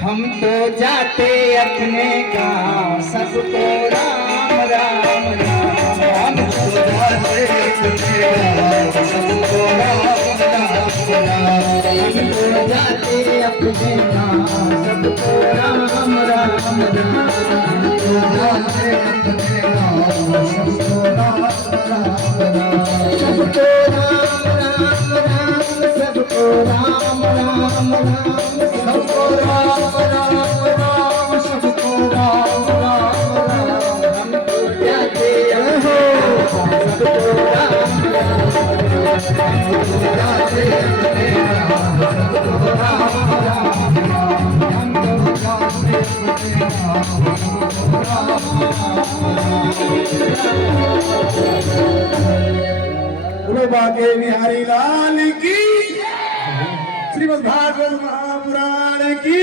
हम तो जाते अपने गांव, सबको राम राम राम। हम तो जाते अपने गांव, सबको राम राम राम। हम तो जाते अपने गांव, सबको राम राम राम। हम तो जाते अपने गांव, सबको राम राम राम। सबको राम राम राम, सबको राम राम राम। सबको राम राम राम, सबको राम राम राम। हम तो जाते हो, सबको राम राम राम। हम तो जाते अपने राम, सबको राम राम राम। हम तो जाते अपने राम, सबको राम राम। बोलो बाके बिहारी लाल की, श्रीमद् भागवत महापुराण की।